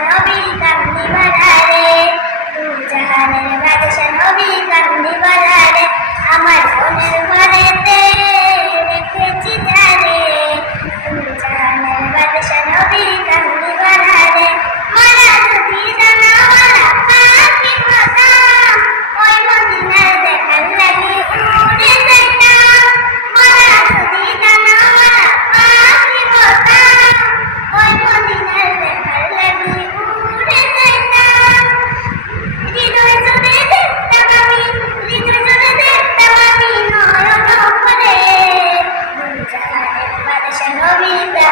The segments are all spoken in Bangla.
বাদশা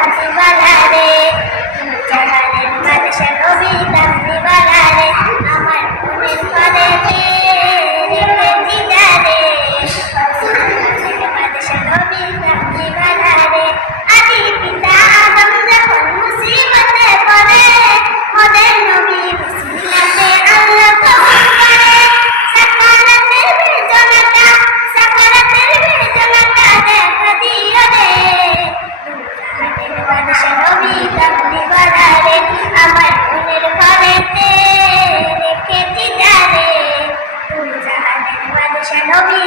দু জাহানের সবই থাকবে বাজারে আমার মনের ঘরেতে রেখেছি যারে তুমি জাহানের বাদশা নবী